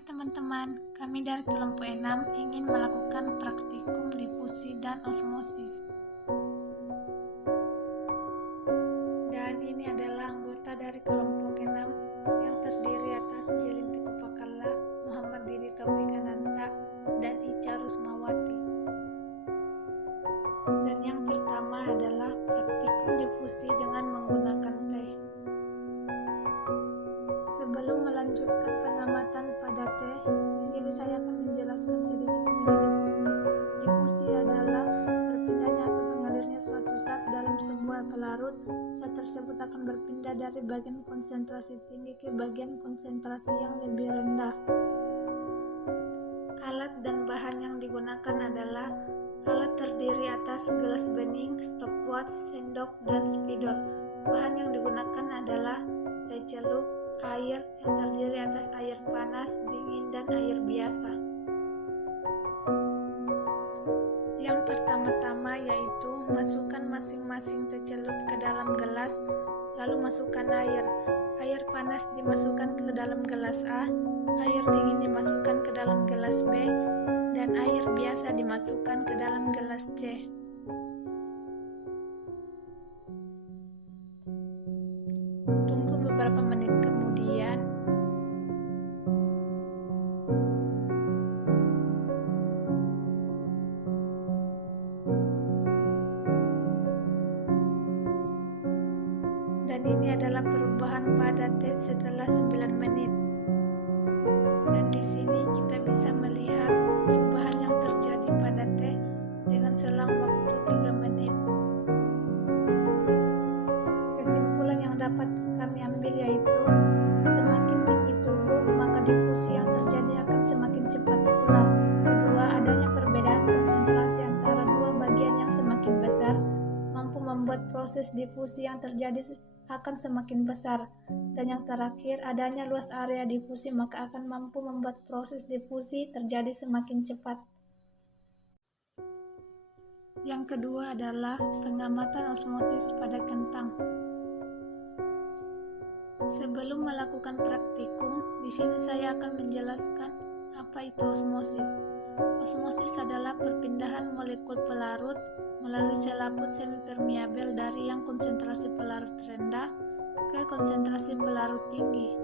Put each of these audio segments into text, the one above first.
Hai teman-teman, kami dari kelompok 6 ingin melakukan praktikum difusi dan osmosis. Dan ini adalah anggota dari kelompok 6 yang terdiri atas Jelin Tikupakala, Muhammad Didi Taufik Ananta, dan Ica Rusmawati. Dan yang pertama adalah praktikum difusi dengan menggunakan teh. Sebelum melanjutkan pengamatan pada teh, di sini saya akan menjelaskan sedikit mengenai difusi. Difusi adalah berpindahnya atau mengalirnya suatu zat dalam sebuah pelarut. Zat tersebut akan berpindah dari bagian konsentrasi tinggi ke bagian konsentrasi yang lebih rendah. Alat dan bahan yang digunakan adalah alat terdiri atas gelas bening, stopwatch, sendok, dan spidol. Bahan yang digunakan adalah teh celup, air yang terdiri atas air panas, dingin, dan air biasa. Yang pertama-tama yaitu masukkan masing-masing teh celup ke dalam gelas, lalu masukkan air. Air panas dimasukkan ke dalam gelas A, air dingin dimasukkan ke dalam gelas B, dan air biasa dimasukkan ke dalam gelas C. Tunggu beberapa menit kemudian. Dan ini adalah perubahan pada teh setelah 9 menit. Dan di sini kita bisa melihat perubahan yang terjadi pada teh dengan selang waktu 3 menit. Kesimpulan yang dapat kami ambil yaitu semakin tinggi suhu maka difusi yang terjadi akan semakin cepat pula. Kedua, adanya perbedaan konsentrasi antara dua bagian yang semakin besar mampu membuat proses difusi yang terjadi akan semakin besar. Dan yang terakhir, adanya luas area difusi maka akan mampu membuat proses difusi terjadi semakin cepat. Yang kedua adalah pengamatan osmosis pada kentang. Sebelum melakukan praktikum, di sini saya akan menjelaskan apa itu osmosis. Osmosis adalah perpindahan molekul pelarut melalui selaput semipermeabel dari yang konsentrasi pelarut rendah ke konsentrasi pelarut tinggi.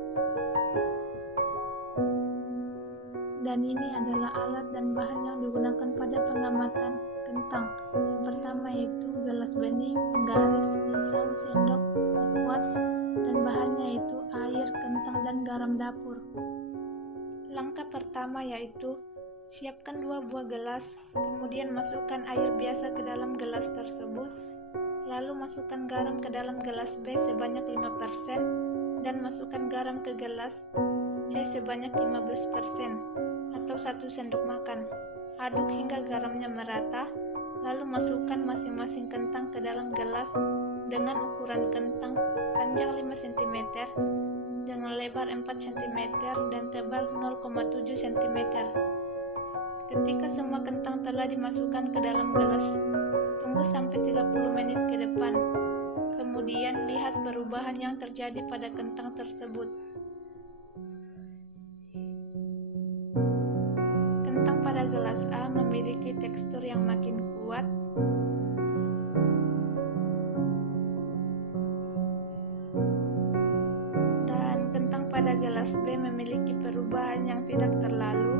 Dan ini adalah alat dan bahan yang digunakan pada pengamatan kentang. Yang pertama yaitu gelas bening, penggaris, pisau, sendok, stopwatch, dan bahannya yaitu air, kentang, dan garam dapur. Langkah pertama yaitu siapkan 2 buah gelas, kemudian masukkan air biasa ke dalam gelas tersebut, lalu masukkan garam ke dalam gelas B sebanyak 5%, dan masukkan garam ke gelas C sebanyak 15% atau 1 sendok makan. Aduk hingga garamnya merata, lalu masukkan masing-masing kentang ke dalam gelas dengan ukuran kentang panjang 5 cm, dengan lebar 4 cm dan tebal 0,7 cm. Ketika semua kentang telah dimasukkan ke dalam gelas, tunggu sampai 30 menit ke depan. Kemudian lihat perubahan yang terjadi pada kentang tersebut. Kentang pada gelas A memiliki tekstur yang makin kuat, dan kentang pada gelas B memiliki perubahan yang tidak terlalu.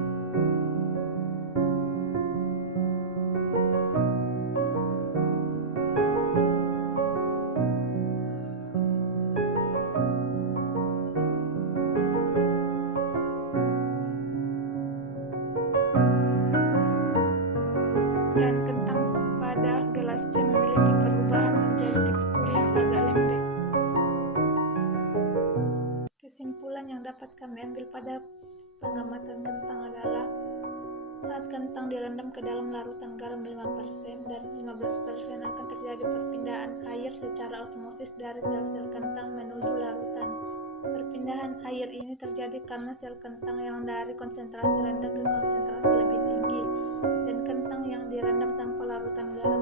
Dan kentang pada gelas C memiliki perubahan menjadi tekstur yang agak lembek. Kesimpulan yang dapat kami ambil pada pengamatan kentang adalah saat kentang direndam ke dalam larutan garam 5% dan 15% akan terjadi perpindahan air secara osmosis dari sel-sel kentang menuju larutan. Perpindahan air ini terjadi karena sel kentang yang dari konsentrasi rendah ke konsentrasi lebih tinggi, dan kentang yang direndam tanpa larutan garam